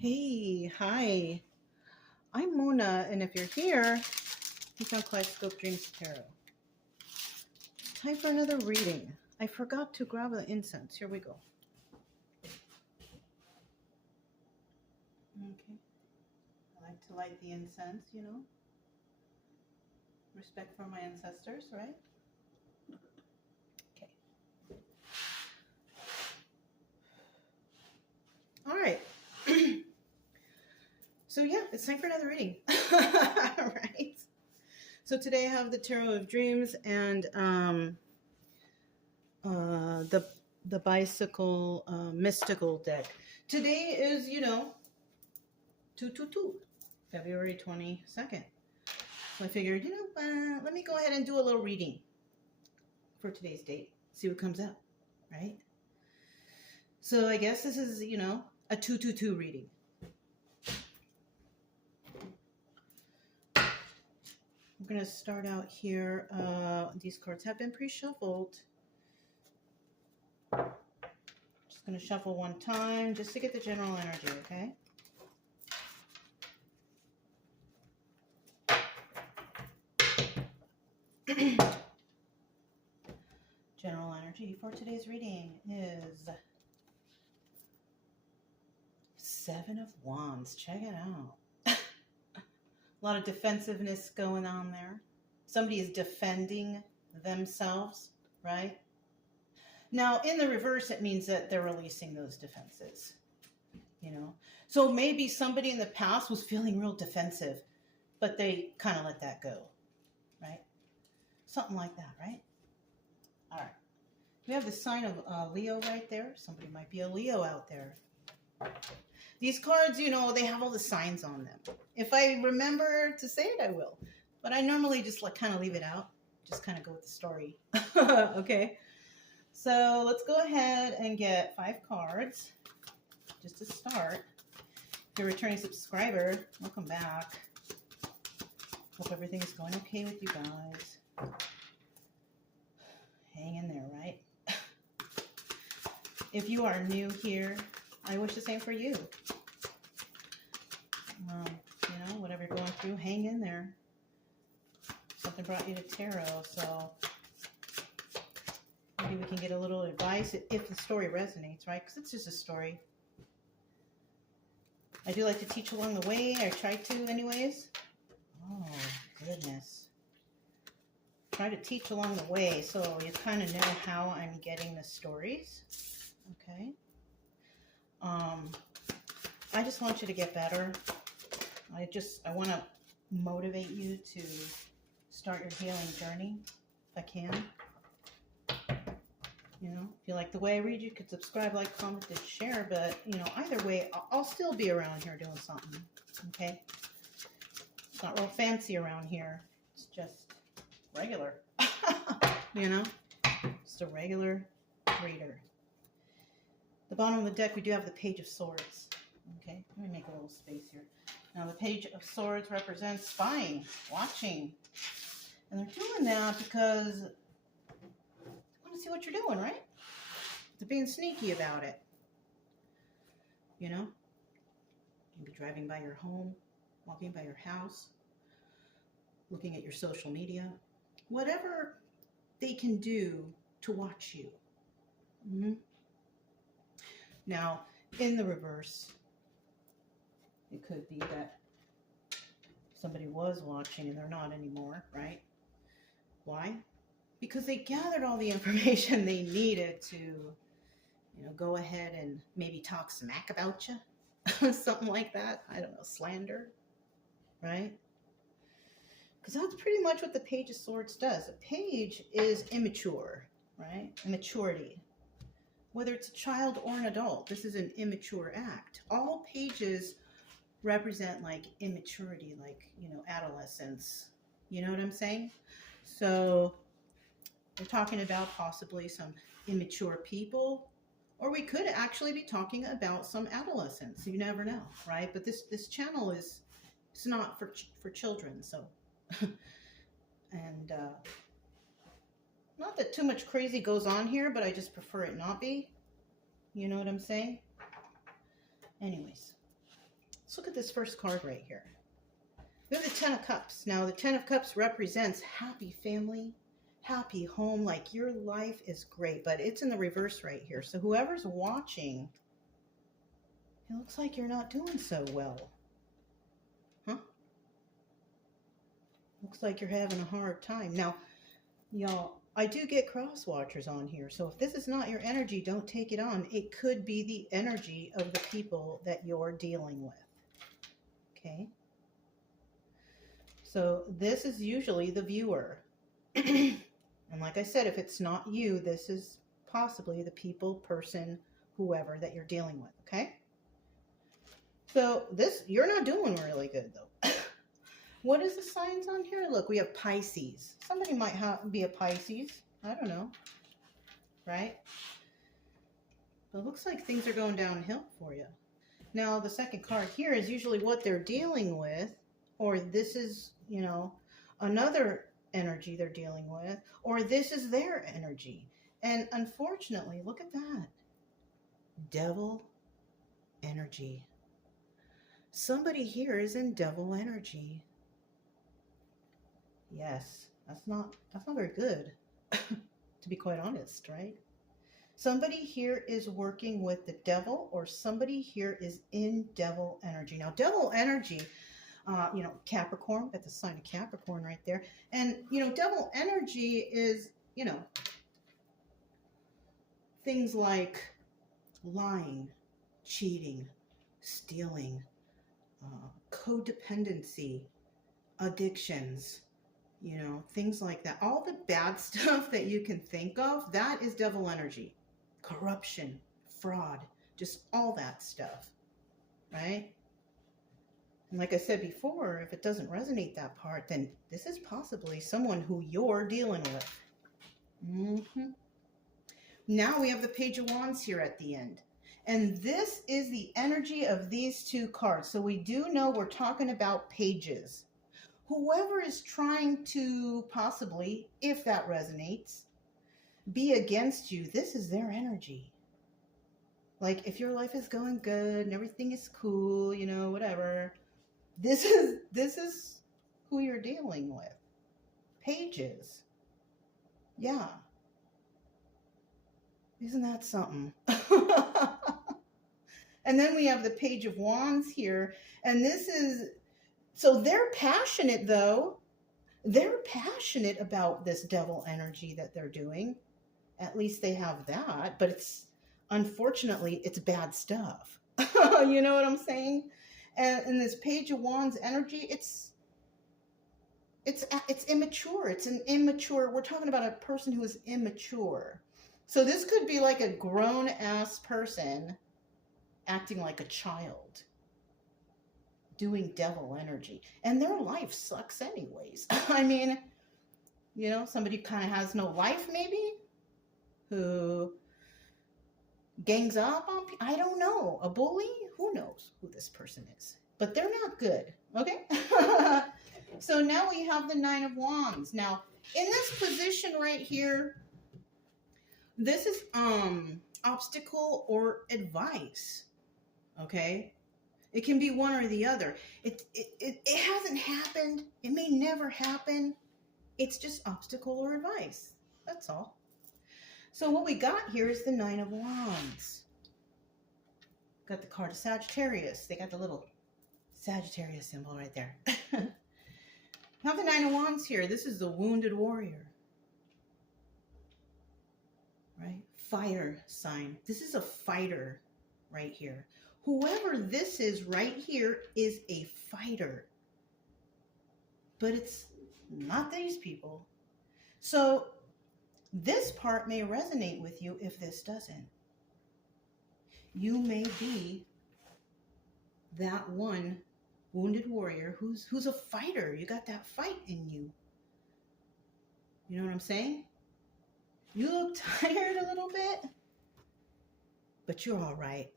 Hey, hi. I'm Mona, and if you're here, you found Kaleidoscope Dreams Tarot. Time for another reading. I forgot to grab the incense. Here we go. Okay. I like to light the incense, Respect for my ancestors, right? Okay. All right. So yeah, it's time for another reading. All right. So today I have the Tarot of Dreams and the bicycle mystical deck. Today is 222, February 22nd. So I figured let me go ahead and do a little reading for today's date, see what comes up, right? So I guess this is a 222 reading. I'm gonna start out here. These cards have been pre-shuffled. Just going to shuffle one time just to get the general energy, okay? General energy for today's reading is Seven of Wands. Check it out. A lot of defensiveness going on there. Somebody is defending themselves, right? Now, in the reverse, it means that they're releasing those defenses, So maybe somebody in the past was feeling real defensive, but they kind of let that go, right? Something like that, right? All right. We have the sign of Leo right there. Somebody might be a Leo out there. These cards, they have all the signs on them. If I remember to say it, I will. But I normally just kind of leave it out. Just kind of go with the story. Okay. So let's go ahead and get 5 cards just to start. If you're a returning subscriber, welcome back. Hope everything is going okay with you guys. Hang in there, right? If you are new here, I wish the same for you. Whatever you're going through, hang in there. Something brought you to tarot, so maybe we can get a little advice if the story resonates, right? Because it's just a story. I do like to teach along the way. I try to anyways. Oh, goodness. Try to teach along the way so you kind of know how I'm getting the stories. Okay. I just want you to get better. I want to motivate you to start your healing journey if I can. If you like the way I read, you could subscribe, like, comment, and share. But, either way, I'll still be around here doing something. Okay? It's not real fancy around here. It's just regular. Just a regular reader. The bottom of the deck, we do have the Page of Swords. Okay? Let me make a little space here. Now, the Page of Swords represents spying, watching. And they're doing that because they want to see what you're doing, right? They're being sneaky about it. Maybe driving by your home, walking by your house, looking at your social media. Whatever they can do to watch you. Mm-hmm. Now, in the reverse, it could be that somebody was watching and they're not anymore, right? Why? Because they gathered all the information they needed to, go ahead and maybe talk smack about you. Something like that. I don't know, slander, right? Because that's pretty much what the Page of Swords does. A page is immature, right? Immaturity. Whether it's a child or an adult, this is an immature act. All pages represent immaturity, adolescence. You know what I'm saying? So we're talking about possibly some immature people, or we could actually be talking about some adolescents. You never know, right? But this channel it's not for children, so and not that too much crazy goes on here, but I just prefer it not be. You know what I'm saying? Anyways, Let's look at this first card right here. We have the Ten of Cups. Now, the Ten of Cups represents happy family, happy home, like your life is great, but it's in the reverse right here. So whoever's watching, it looks like you're not doing so well. Huh? Looks like you're having a hard time. Now, y'all, I do get cross watchers on here, so if this is not your energy, don't take it on. It could be the energy of the people that you're dealing with. Okay? So this is usually the viewer. And like I said, if it's not you, this is possibly the people, person, whoever that you're dealing with, okay? So this, you're not doing really good though. What is the signs on here? Look, we have Pisces. Somebody might be a Pisces. I don't know, right? But it looks like things are going downhill for you. Now, the second card here is usually what they're dealing with, or this is, you know, another energy they're dealing with, or this is their energy. And unfortunately, look at that. Devil energy. Somebody here is in devil energy. Yes, that's not very good, to be quite honest, right? Somebody here is working with the devil, or somebody here is in devil energy. Now, devil energy, you know, Capricorn, got the sign of Capricorn right there. And, you know, devil energy is, you know, things like lying, cheating, stealing, codependency, addictions, you know, things like that. All the bad stuff that you can think of, that is devil energy. Corruption, fraud, just all that stuff, right? And like I said before, if it doesn't resonate that part, then this is possibly someone who you're dealing with. Now we have the Page of Wands here at the end. And this is the energy of these two cards. So we do know we're talking about pages. Whoever is trying to possibly, if that resonates, be against you, this is their energy. Like, if your life is going good and everything is cool, you know, whatever, this is who you're dealing with. Pages. Yeah. Isn't that something? And then we have the Page of Wands here. And this is, so they're passionate though. They're passionate about this devil energy that they're doing. At least they have that. But it's, unfortunately, it's bad stuff. You know what I'm saying? And in this Page of Wands energy, it's immature. It's an immature, we're talking about a person who is immature. So this could be like a grown-ass person acting like a child, doing devil energy. And their life sucks anyways. I mean, you know, somebody kind of has no life maybe, who gangs up on people. I don't know. A bully? Who knows who this person is? But they're not good, okay? So now we have the Nine of Wands. Now, in this position right here, this is obstacle or advice, okay? It can be one or the other. It hasn't happened. It may never happen. It's just obstacle or advice. That's all. So what we got here is the Nine of Wands. Got the card of Sagittarius. They got the little Sagittarius symbol right there. Now the Nine of Wands here. This is the wounded warrior. Right? Fire sign. This is a fighter right here. Whoever this is right here is a fighter. But it's not these people. So this part may resonate with you if this doesn't. You may be that one wounded warrior who's a fighter. You got that fight in you. You know what I'm saying? You look tired a little bit, but you're all right.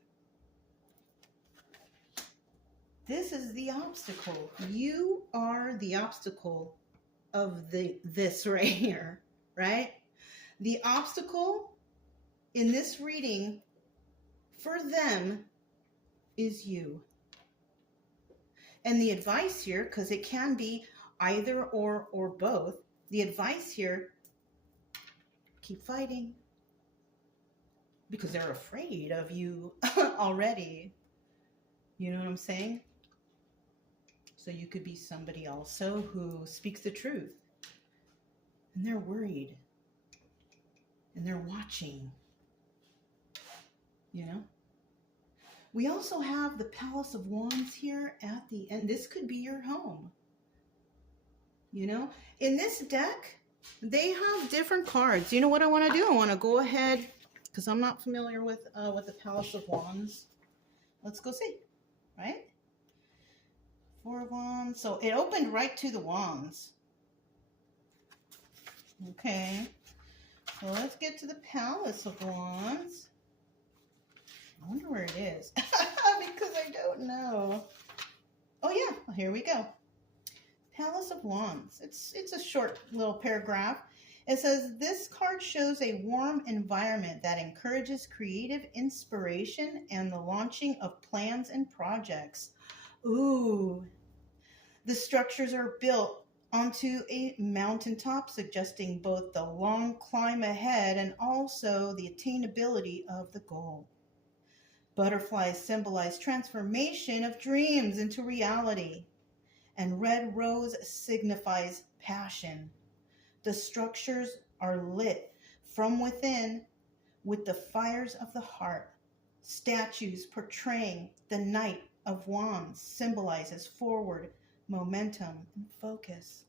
This is the obstacle. You are the obstacle of this right here, right? The obstacle in this reading for them is you. And the advice here, because it can be either or both, the advice here, keep fighting. Because they're afraid of you already. You know what I'm saying? So you could be somebody also who speaks the truth. And they're worried. And they're watching. You know? We also have the Palace of Wands here at the end. This could be your home. You know? In this deck, they have different cards. You know what I want to do? I want to go ahead, because I'm not familiar with the Palace of Wands. Let's go see. Right? 4 of Wands. So it opened right to the Wands. Okay. So let's get to the Palace of Wands. I wonder where it is. Because I don't know. Oh yeah, well, here we go. Palace of Wands. It's a short little paragraph. It says, this card shows a warm environment that encourages creative inspiration and the launching of plans and projects. Ooh. The structures are built onto a mountaintop, suggesting both the long climb ahead and also the attainability of the goal. Butterflies symbolize transformation of dreams into reality, and red rose signifies passion. The structures are lit from within with the fires of the heart. Statues portraying the Knight of Wands symbolizes forward momentum and focus.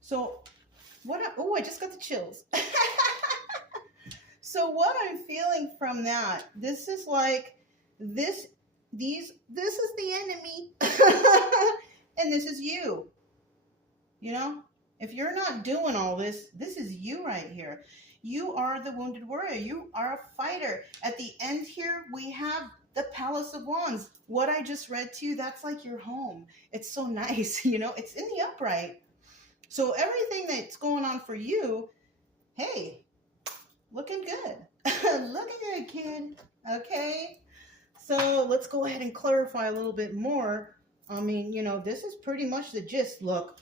So I just got the chills. So what I'm feeling from that, this is like, this is the enemy. And this is you. You know? If you're not doing all this, this is you right here. You are the wounded warrior. You are a fighter. At the end here, we have the Palace of Wands. What I just read to you, that's like your home. It's so nice, you know? It's in the upright. So everything that's going on for you, hey, looking good. Looking good, kid. Okay? So let's go ahead and clarify a little bit more. I mean, you know, this is pretty much the gist. Look.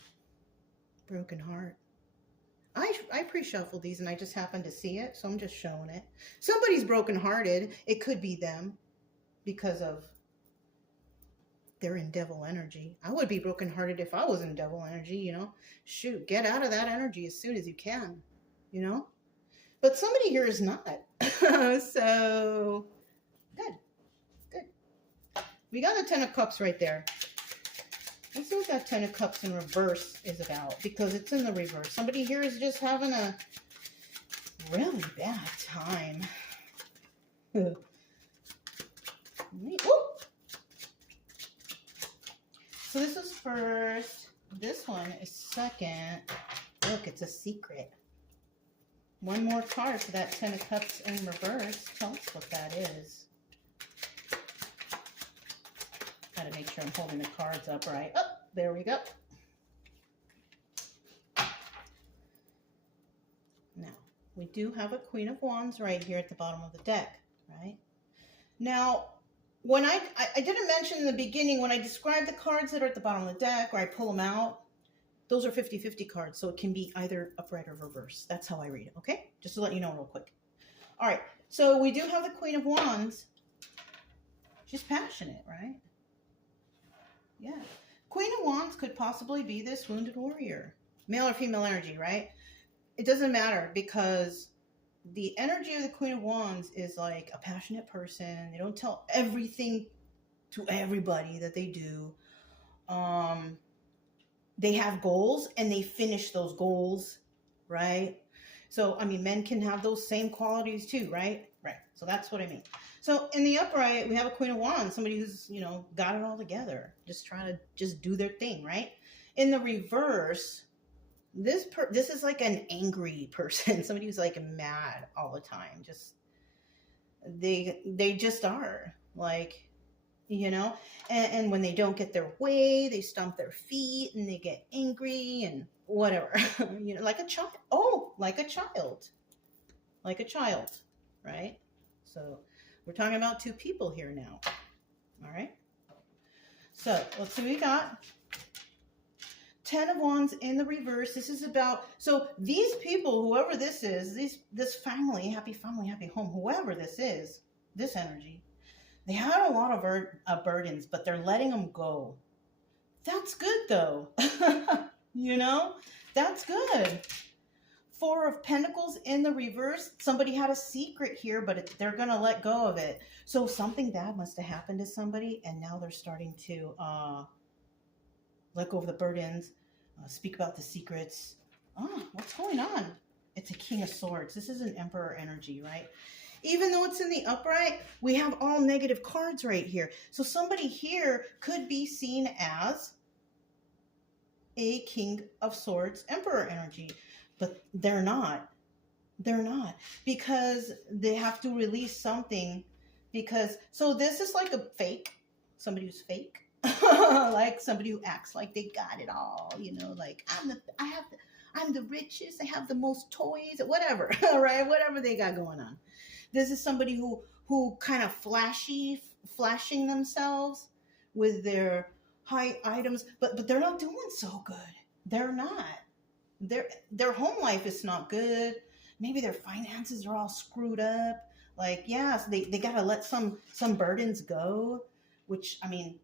Broken heart. I pre-shuffled these and I just happened to see it, so I'm just showing it. Somebody's brokenhearted. It could be them because of they're in devil energy. I would be brokenhearted if I was in devil energy, you know. Shoot, get out of that energy as soon as you can, you know. But somebody here is not. So, good. We got the 10 of Cups right there. Let's see what that 10 of Cups in reverse is about, because it's in the reverse. Somebody here is just having a really bad time. So this is first. This one is second. Look, it's a secret. One more card for that 10 of Cups in reverse. Tell us what that is. Gotta make sure I'm holding the cards up right. Oh, there we go. Now, we do have a Queen of Wands right here at the bottom of the deck, right? Now, when I didn't mention in the beginning, when I describe the cards that are at the bottom of the deck, or I pull them out, those are 50-50 cards, so it can be either upright or reverse. That's how I read it, okay? Just to let you know real quick. All right, so we do have the Queen of Wands. She's passionate, right? Yeah. Queen of Wands could possibly be this wounded warrior. Male or female energy, right? It doesn't matter, because the energy of the Queen of Wands is like a passionate person. They don't tell everything to everybody that they do. They have goals and they finish those goals, right? So, I mean, men can have those same qualities too, right? Right. So that's what I mean. So in the upright, we have a Queen of Wands, somebody who's, you know, got it all together, just trying to just do their thing, right? In the reverse, this is like an angry person, somebody who's like mad all the time. Just they just are like, you know, and when they don't get their way, they stomp their feet and they get angry and whatever, you know, like a child. Oh, like a child, right? So we're talking about two people here now. All right. So let's see what we got. 10 of Wands in the reverse. This is about, so these people, whoever this is, this family, happy home, whoever this is, this energy, they had a lot of burdens, but they're letting them go. That's good though. You know, that's good. 4 of Pentacles in the reverse. Somebody had a secret here, but they're going to let go of it. So something bad must have happened to somebody, and now they're starting to let go of the burdens, speak about the secrets. Oh, what's going on? It's a King of Swords. This is an Emperor energy, right? Even though it's in the upright, we have all negative cards right here. So somebody here could be seen as a King of Swords, Emperor energy. But they're not. They're not. Because they have to release something. Because, so this is like a fake. Somebody who's fake. Like somebody who acts like they got it all. You know, like, I'm the richest. I have the most toys. Whatever. Right? Whatever they got going on. This is somebody who kind of flashing themselves with their high items. But they're not doing so good. They're not. Their home life is not good. Maybe their finances are all screwed up. Like, yeah, so they got to let some burdens go, which, I mean,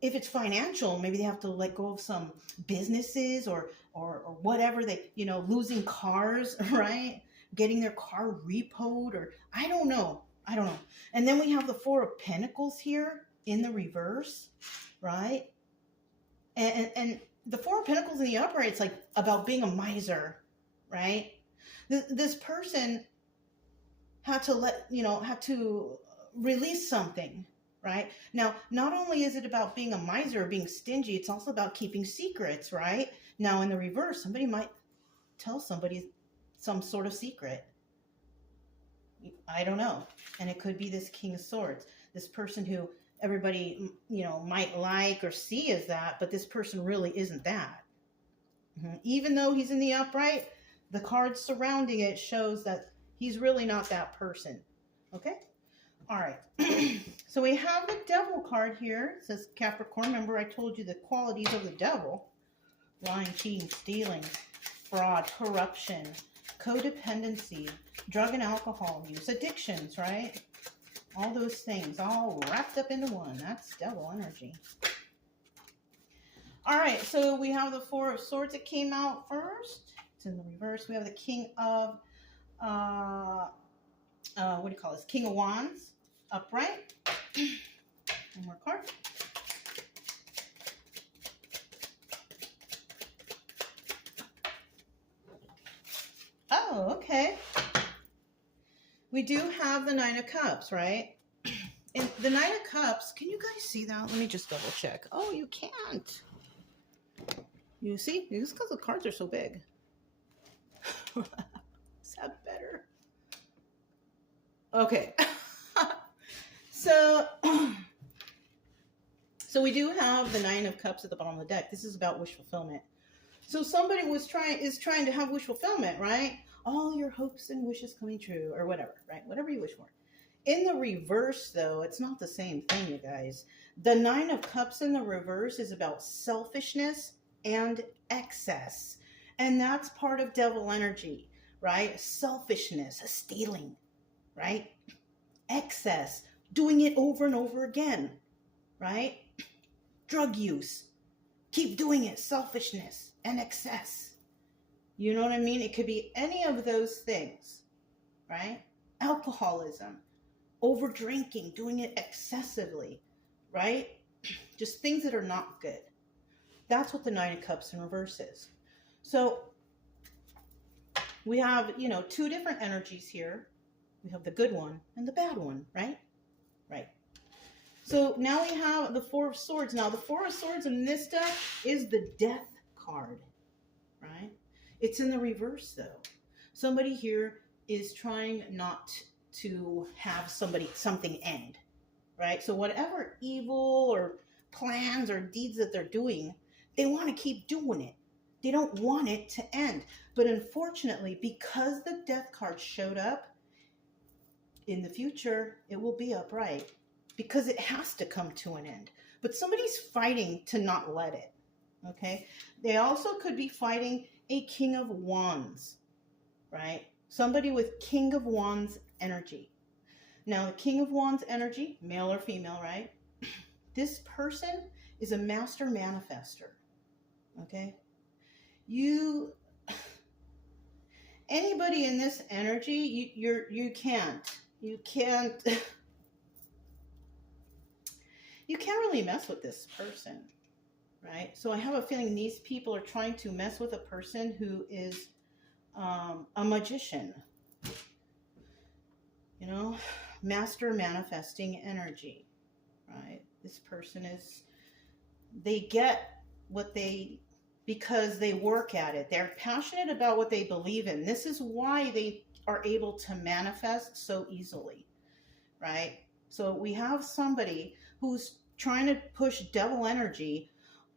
if it's financial, maybe they have to let go of some businesses or whatever, they, you know, losing cars, right? Getting their car repoed, or I don't know. And then we have the 4 of Pentacles here in the reverse, right? And the 4 of Pentacles in the upright, it's like about being a miser, right? This person had to release something, right? Now, not only is it about being a miser or being stingy, it's also about keeping secrets, right? Now, in the reverse, somebody might tell somebody some sort of secret. I don't know. And it could be this King of Swords, this person who everybody, you know, might like or see as that, but this person really isn't that. Even though he's in the upright, the cards surrounding it shows that he's really not that person. Okay? All right. So we have the Devil card here. It says Capricorn. Remember, I told you the qualities of the Devil. Lying, cheating, stealing, fraud, corruption, codependency, drug and alcohol use, addictions, right? All those things all wrapped up into one. That's Devil energy. All right, so we have the 4 of Swords that came out first. It's in the reverse. We have the King of, what do you call this? King of Wands, upright. One more card. Oh, okay. We do have the 9 of Cups, right? And the 9 of Cups, can you guys see that? Let me just double check. Oh, you can't. You see? It's because the cards are so big. Is that better? Okay. So we do have the 9 of Cups at the bottom of the deck. This is about wish fulfillment. So somebody is trying to have wish fulfillment, right? All your hopes and wishes coming true, or whatever, right? Whatever you wish for. In the reverse, though, it's not the same thing, you guys. The 9 of Cups in the reverse is about selfishness and excess. And that's part of Devil energy, right? Selfishness, stealing, right? Excess, doing it over and over again, right? Drug use, keep doing it, selfishness and excess. You know what I mean? It could be any of those things, right? Alcoholism, over drinking, doing it excessively, right? Just things that are not good. That's what the 9 of Cups in reverse is. So we have, you know, 2 different energies here. We have the good one and the bad one, right? Right. So now we have the 4 of Swords. Now the 4 of Swords in this deck is the Death card, right? It's in the reverse though. Somebody here is trying not to have something end, right? So whatever evil or plans or deeds that they're doing, they want to keep doing it. They don't want it to end. But unfortunately, because the Death card showed up, in the future, it will be upright. because it has to come to an end. But somebody's fighting to not let it. Okay? They also could be fighting a King of Wands, right? Somebody with King of Wands energy. Now, the King of Wands energy, male or female, right? This person is a master manifester. Okay? Anybody in this energy, you can't really mess with this person, right? So I have a feeling these people are trying to mess with a person who is a magician, you know, master manifesting energy, right? This person they get what because they work at it. They're passionate about what they believe in. This is why they are able to manifest so easily, right? So we have somebody who's trying to push devil energy,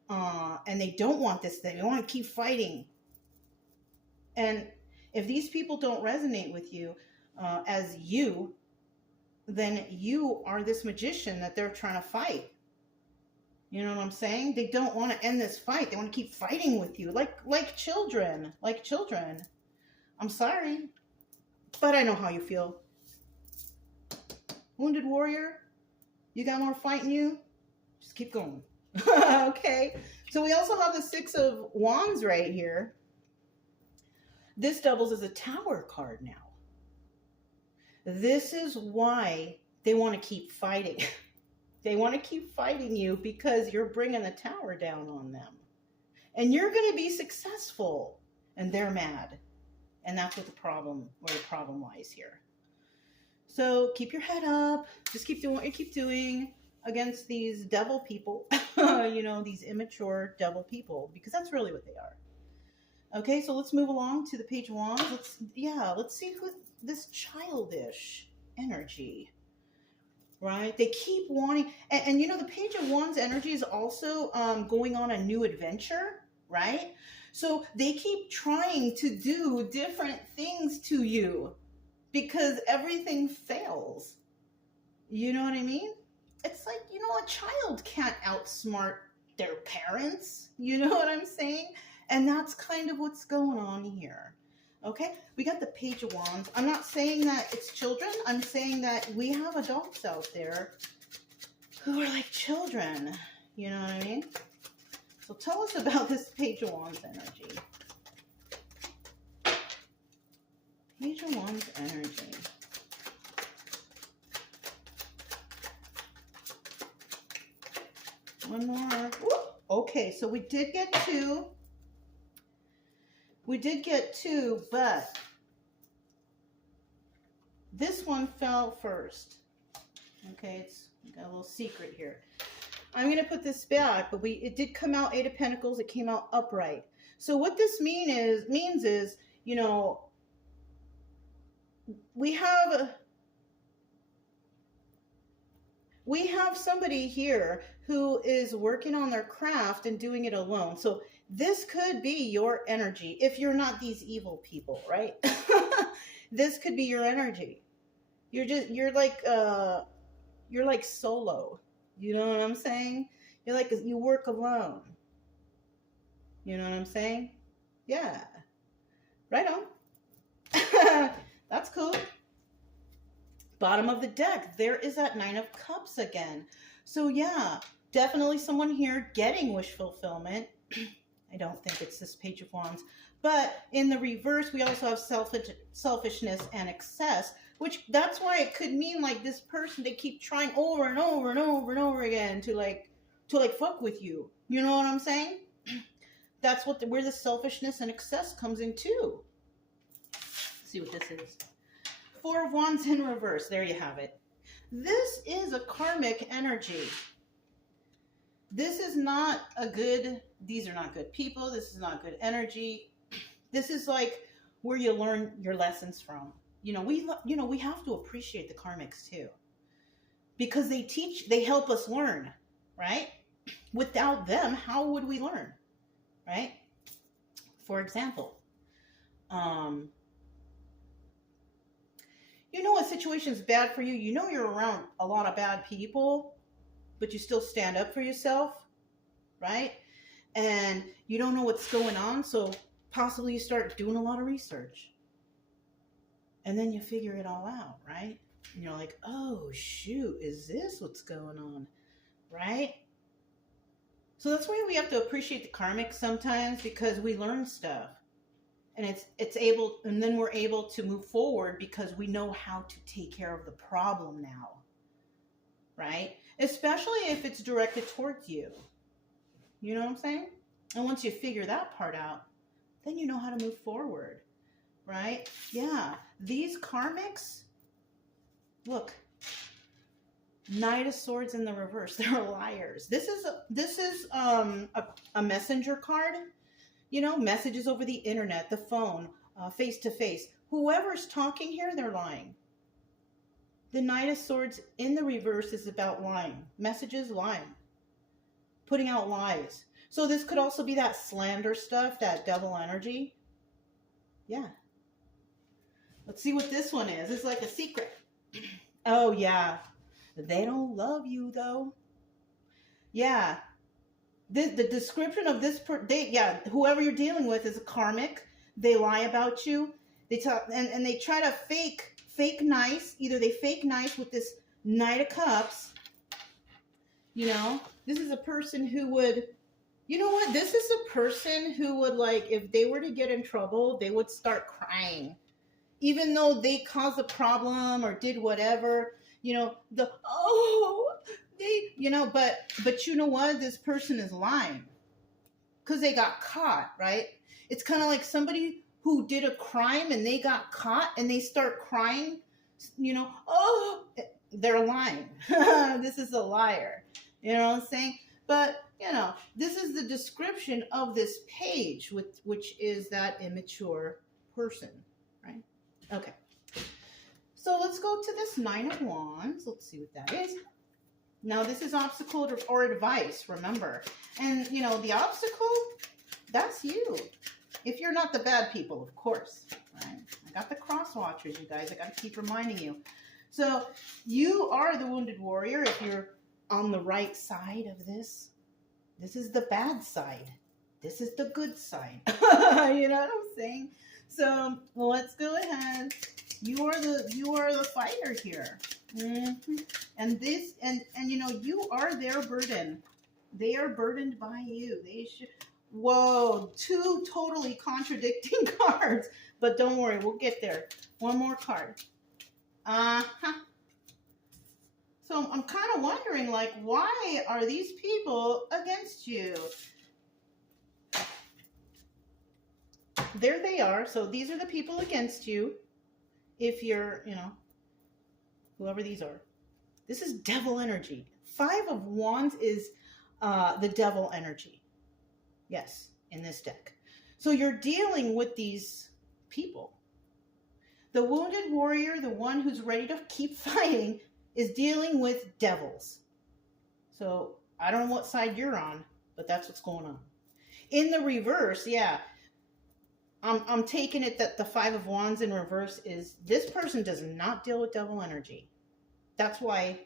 and they don't want this thing. They want to keep fighting. And if these people don't resonate with you as you, then you are this magician that they're trying to fight. You know what I'm saying? They don't want to end this fight. They want to keep fighting with you, like children. I'm sorry, but I know how you feel. Wounded warrior, you got more fight in you? Just keep going. Okay. So we also have the Six of Wands right here. This doubles as a Tower card now. This is why they want to keep fighting. They want to keep fighting you because you're bringing the Tower down on them. And you're going to be successful. And they're mad. And that's where the problem lies here. So keep your head up. Just keep doing what you keep doing against these devil people. You know, these immature devil people. Because that's really what they are. Okay, so let's move along to the Page of Wands. Let's see who this childish energy. Right? They keep wanting, and you know, the Page of Wands energy is also going on a new adventure, right? So they keep trying to do different things to you because everything fails. You know what I mean? It's like, you know, a child can't outsmart their parents. You know what I'm saying? And that's kind of what's going on here. Okay, we got the Page of Wands. I'm not saying that it's children. I'm saying that we have adults out there who are like children. You know what I mean? So tell us about this Page of Wands energy. Page of Wands energy. One more. Whoop. Okay, so we did get two. But this one fell first. Okay, it's got a little secret here. I'm going to put this back, but it did come out Eight of Pentacles. It came out upright. So what this means is, you know, we have somebody here who is working on their craft and doing it alone. So this could be your energy if you're not these evil people, right? This could be your energy. You're like solo. You know what I'm saying? You work alone. You know what I'm saying? Yeah. Right on. That's cool. Bottom of the deck, there is that Nine of Cups again. So yeah, definitely someone here getting wish fulfillment. I don't think it's this Page of Wands. But in the reverse, we also have selfishness and excess, which that's why it could mean like this person, they keep trying over and over and over and over again to fuck with you. You know what I'm saying? That's where the selfishness and excess comes in too. Let's see what this is. Four of Wands in reverse. There you have it. This is a karmic energy. This is not these are not good people. This is not good energy. This is like where you learn your lessons from. We have to appreciate the karmics too. Because they help us learn, right? Without them, how would we learn, right? For example, You know a situation is bad for you. You know you're around a lot of bad people, but you still stand up for yourself, right? And you don't know what's going on, so possibly you start doing a lot of research. And then you figure it all out, right? And you're like, oh, shoot, is this what's going on, right? So that's why we have to appreciate the karmic sometimes, because we learn stuff. And and then we're able to move forward because we know how to take care of the problem now, right? Especially if it's directed towards you. You know what I'm saying? And once you figure that part out, then you know how to move forward, right? Yeah, these karmics, look, Knight of Swords in the reverse. They're liars. This is a messenger card. You know, messages over the internet, the phone, face to face. Whoever's talking here, they're lying. The Knight of Swords in the reverse is about lying. Messages, lying. Putting out lies. So this could also be that slander stuff, that devil energy. Yeah. Let's see what this one is. It's like a secret. Oh, yeah. They don't love you, though. Yeah. The description of this, whoever you're dealing with is a karmic. They lie about you. They talk, and they try to fake nice. Either they fake nice with this Knight of Cups. You know, this is a person who would, you know what? This is a person who would, like, if they were to get in trouble, they would start crying. Even though they caused a problem or did whatever, you know, but you know what? This person is lying because they got caught, right? It's kind of like somebody who did a crime and they got caught and they start crying, you know, they're lying. This is a liar. You know what I'm saying? But, you know, this is the description of this page, which is that immature person, right? Okay. So let's go to this Nine of Wands. Let's see what that is. Now, this is obstacle or advice, remember. And, you know, the obstacle, that's you. If you're not the bad people, of course. Right? I got the cross watchers, you guys. I got to keep reminding you. So you are the wounded warrior if you're on the right side of this. This is the bad side. This is the good side. You know what I'm saying? So let's go ahead. You are the fighter here. Mm-hmm. And this, and you know, you are their burden. They are burdened by you. They should. Whoa, two totally contradicting cards. But don't worry, we'll get there. One more card. So I'm kind of wondering, like, why are these people against you? There they are. So these are the people against you. If you're, you know, whoever these are. This is devil energy. 5 of Wands is the devil energy. Yes, in this deck. So you're dealing with these people. The wounded warrior, the one who's ready to keep fighting, is dealing with devils. So I don't know what side you're on, but that's what's going on. In the reverse, yeah, I'm taking it that the 5 of Wands in reverse is this person does not deal with devil energy. That's why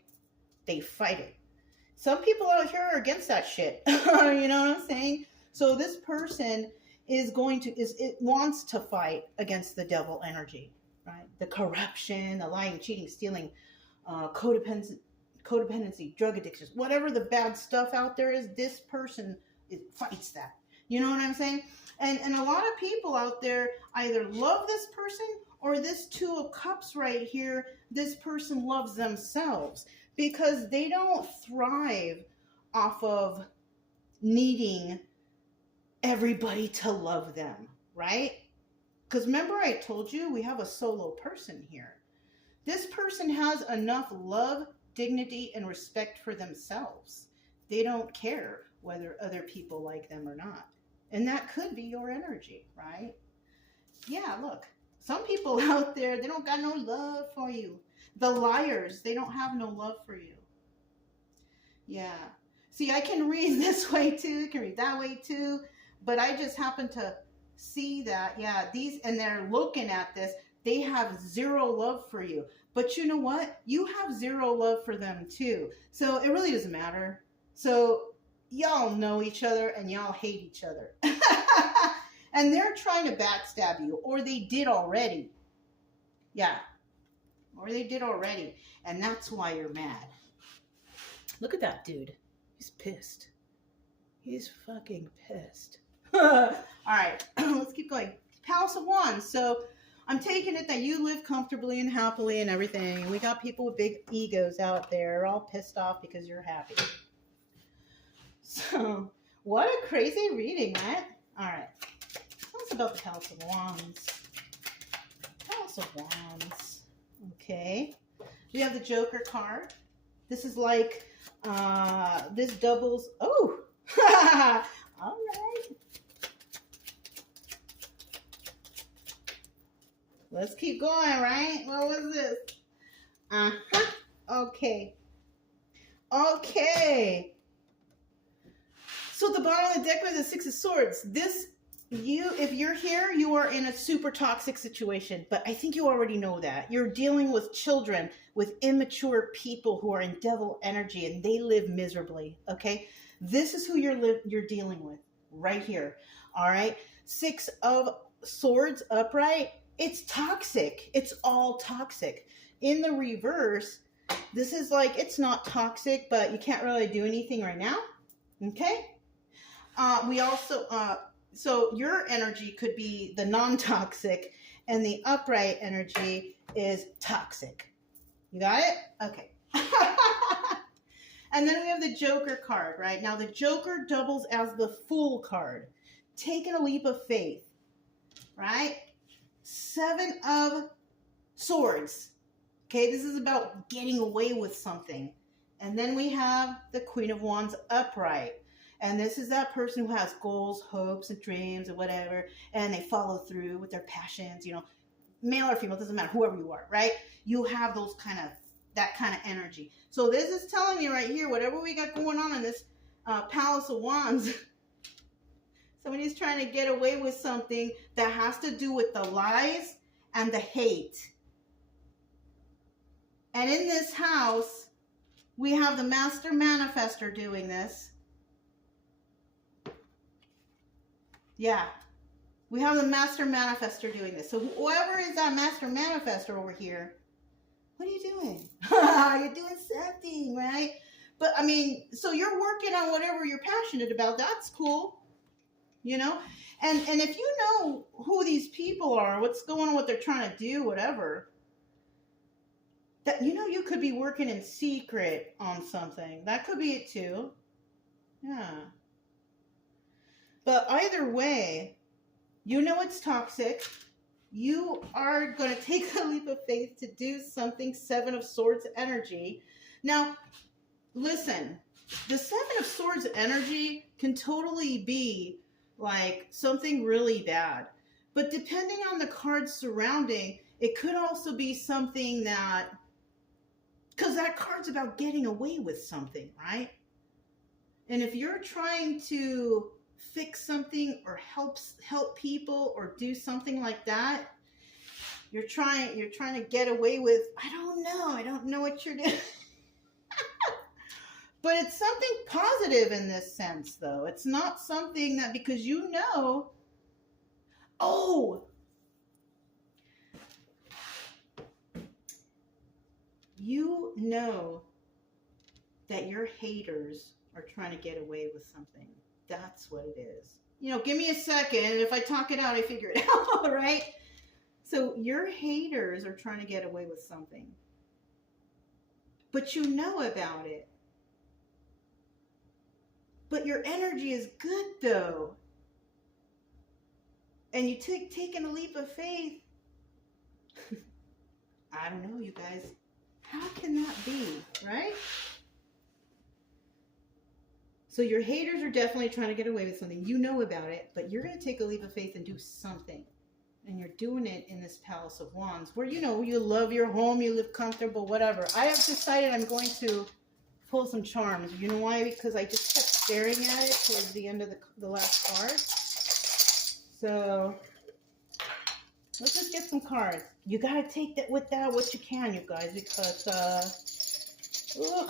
they fight it. Some people out here are against that shit. You know what I'm saying? So this person wants to fight against the devil energy, right? The corruption, the lying, cheating, stealing, codependency, drug addictions, whatever the bad stuff out there is, this person fights that. You know what I'm saying? And a lot of people out there either love this person or this 2 of Cups right here, this person loves themselves because they don't thrive off of needing everybody to love them, right? Because remember I told you we have a solo person here. This person has enough love, dignity, and respect for themselves. They don't care whether other people like them or not. And that could be your energy, right? Yeah, look. Some people out there, they don't got no love for you. The liars, they don't have no love for you. Yeah. See, I can read this way too. I can read that way too. But I just happen to see that, yeah, and they're looking at this. They have zero love for you. But you know what? You have zero love for them too. So it really doesn't matter. So y'all know each other and y'all hate each other. And they're trying to backstab you, or they did already. Yeah. Or they did already. And that's why you're mad. Look at that dude. He's pissed. He's fucking pissed. All right, let's keep going. Palace of Wands. So I'm taking it that you live comfortably and happily and everything. We got people with big egos out there all pissed off because you're happy. So what a crazy reading, right? All right. Tell us about the Palace of Wands. Palace of Wands. Okay. We have the Joker card. This is like, this doubles. Oh, all right. Let's keep going, right? What was this? Okay. Okay. So at the bottom of the deck was the Six of Swords. This, if you're here, you are in a super toxic situation. But I think you already know that. You're dealing with children, with immature people who are in devil energy, and they live miserably, okay? This is who you're dealing with right here, all right? Six of Swords upright. It's toxic. It's all toxic. In the reverse, this is like, it's not toxic, but you can't really do anything right now, okay? We also, so your energy could be the non-toxic, and the upright energy is toxic. You got it? Okay. And then we have the Joker card, right? Now the Joker doubles as the Fool card. Taking a leap of faith, right? Seven of Swords. Okay, this is about getting away with something. And then we have the Queen of Wands upright. And this is that person who has goals, hopes, and dreams, and whatever, and they follow through with their passions, you know, male or female, doesn't matter, whoever you are, right? You have those that kind of energy. So this is telling me right here, whatever we got going on in this Palace of Wands, somebody's trying to get away with something that has to do with the lies and the hate. And in this house, we have the Master Manifestor doing this. Yeah, we have the Master Manifestor doing this. So whoever is that Master Manifestor over here, what are you doing? You're doing something, right? But I mean, so you're working on whatever you're passionate about. That's cool, you know? And if you know who these people are, what's going on, what they're trying to do, whatever, that, you know, you could be working in secret on something. That could be it too. Yeah. But either way, you know it's toxic. You are going to take a leap of faith to do something. Seven of Swords energy. Now, listen, the Seven of Swords energy can totally be like something really bad. But depending on the cards surrounding, it could also be something that, because that card's about getting away with something, right? And if you're trying to fix something or help people or do something like that, you're trying to get away with, I don't know what you're doing. But it's something positive in this sense, though. It's not something that, because you know, you know that your haters are trying to get away with something. That's what it is. You know, give me a second. If I talk it out, I figure it out, right? So your haters are trying to get away with something. But you know about it. But your energy is good, though. And you taking a leap of faith. I don't know, you guys. How can that be, right? So your haters are definitely trying to get away with something. You know about it, but you're going to take a leap of faith and do something. And you're doing it in this Palace of Wands, where, you know, you love your home, you live comfortable, whatever. I have decided I'm going to pull some charms. You know why? Because I just kept staring at it towards the end of the last card. So let's just get some cards. You gotta take that with that what you can, you guys, because ugh,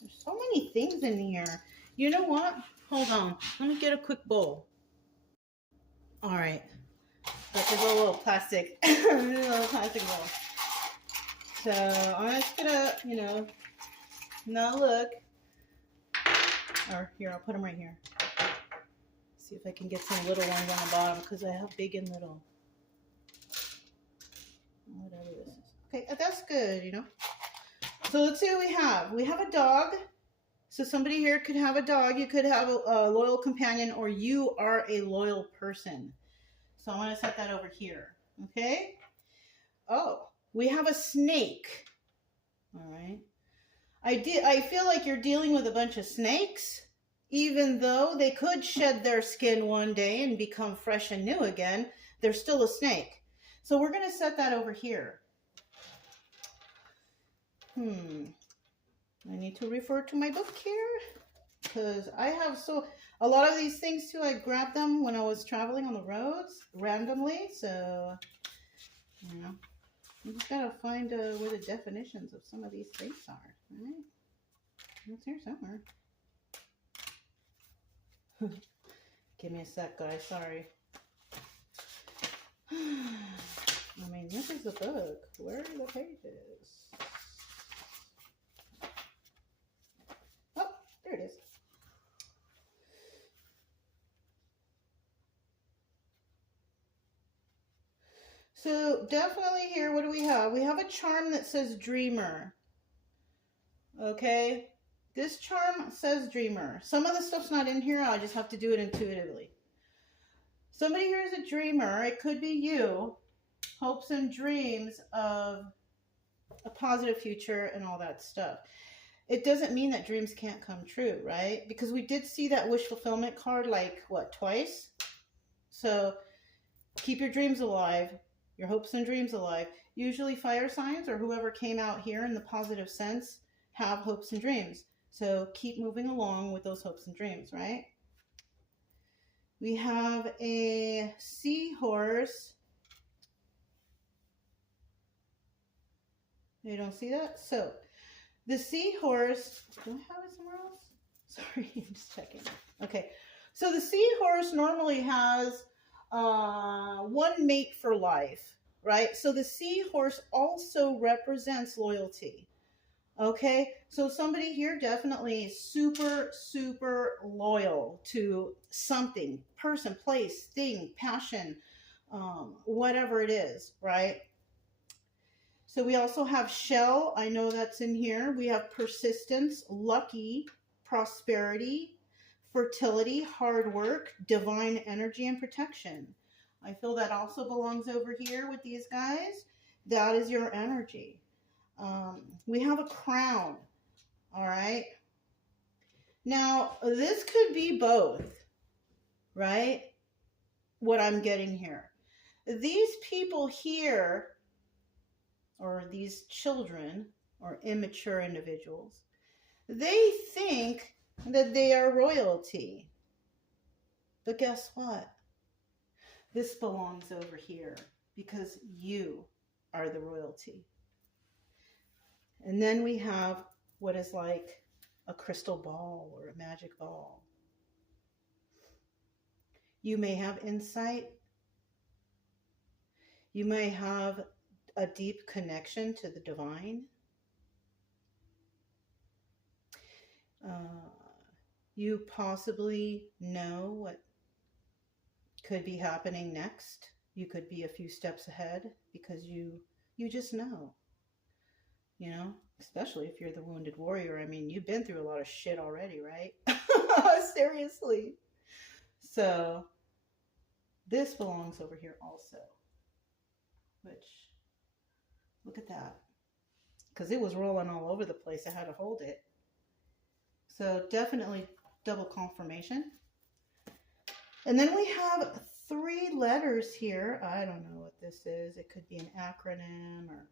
there's so many things in here. You know what? Hold on. Let me get a quick bowl. All right. That's a little plastic, a little plastic bowl. So I'm just gonna, you know, not look. Or here, I'll put them right here. See if I can get some little ones on the bottom because I have big and little. Whatever this is. Okay, that's good, you know. So let's see what we have. We have a dog. So somebody here could have a dog. You could have a loyal companion, or you are a loyal person. So I'm going to set that over here. Okay. Oh, we have a snake. All right. I feel like you're dealing with a bunch of snakes, even though they could shed their skin one day and become fresh and new again. They're still a snake. So we're going to set that over here. I need to refer to my book here because I have a lot of these things too. I grabbed them when I was traveling on the roads randomly. So, you know, you just gotta find where the definitions of some of these things are. Right? It's here somewhere. Give me a sec, guys. Sorry. I mean, this is the book. Where are the pages? Oh, there it is. So definitely here, what do we have? We have a charm that says dreamer. Okay. This charm says dreamer. Some of the stuff's not in here. I just have to do it intuitively. Somebody here is a dreamer. It could be you. Hopes and dreams of a positive future and all that stuff. It doesn't mean that dreams can't come true, right? Because we did see that wish fulfillment card like, what, twice? So keep your dreams alive, your hopes and dreams alive. Usually fire signs or whoever came out here in the positive sense have hopes and dreams. So keep moving along with those hopes and dreams, right? We have a seahorse. You don't see that? So the seahorse, do I have it somewhere else? Sorry, I'm just checking. Okay, so the seahorse normally has one mate for life, right? So the seahorse also represents loyalty. Okay, so somebody here definitely super, super loyal to something, person, place, thing, passion, whatever it is, right? So we also have shell. I know that's in here. We have persistence, lucky, prosperity, fertility, hard work, divine energy, and protection. I feel that also belongs over here with these guys. That is your energy. We have a crown. All right. Now, this could be both, right? What I'm getting here. These people here, or these children, or immature individuals, they think that they are royalty. But guess what? This belongs over here because you are the royalty. And then we have what is like a crystal ball or a magic ball. You may have insight. You may have a deep connection to the divine. You possibly know what could be happening next. You could be a few steps ahead because you just know. You know, especially if you're the wounded warrior. I mean, you've been through a lot of shit already, right? Seriously. So this belongs over here also. Which, look at that. Because it was rolling all over the place. I had to hold it. So definitely double confirmation. And then we have 3 letters here. I don't know what this is. It could be an acronym or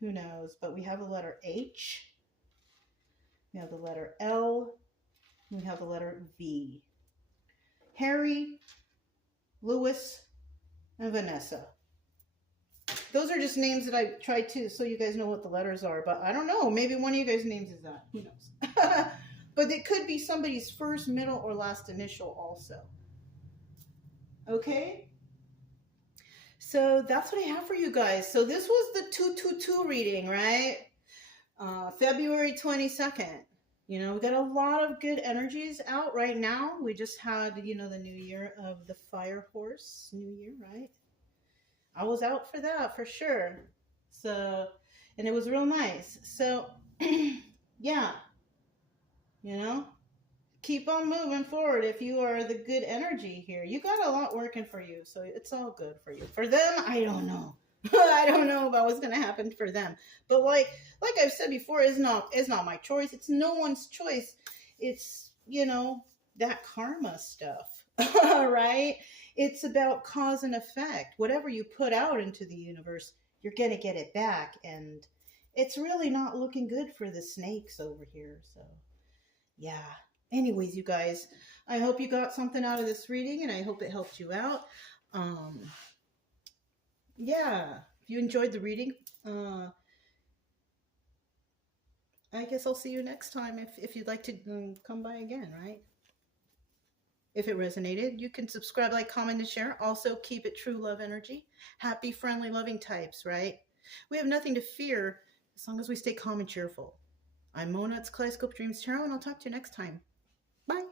who knows, but we have the letter H, we have the letter L, and we have the letter V. Harry, Lewis, and Vanessa. Those are just names that I tried to, so you guys know what the letters are. But I don't know. Maybe one of you guys' names is that. Who knows? But it could be somebody's first, middle, or last initial also. Okay? So that's what I have for you guys. So this was the 222 reading, right? February 22nd. You know, we got a lot of good energies out right now. We just had, you know, the new year of the fire horse new year, right? I was out for that for sure. So, and it was real nice. So, yeah, you know, keep on moving forward if you are the good energy here. You got a lot working for you, so it's all good for you. For them, I don't know. I don't know about what's gonna happen for them. But like I've said before, it's not my choice. It's no one's choice. It's, you know, that karma stuff. Right? It's about cause and effect. Whatever you put out into the universe, you're gonna get it back. And it's really not looking good for the snakes over here. So yeah. Anyways, you guys, I hope you got something out of this reading, and I hope it helped you out. Yeah, if you enjoyed the reading, I guess I'll see you next time if you'd like to come by again, right? If it resonated, you can subscribe, like, comment, and share. Also, keep it true love energy. Happy, friendly, loving types, right? We have nothing to fear as long as we stay calm and cheerful. I'm Mona, it's Kaleidoscope Dreams Tarot, and I'll talk to you next time. Bye.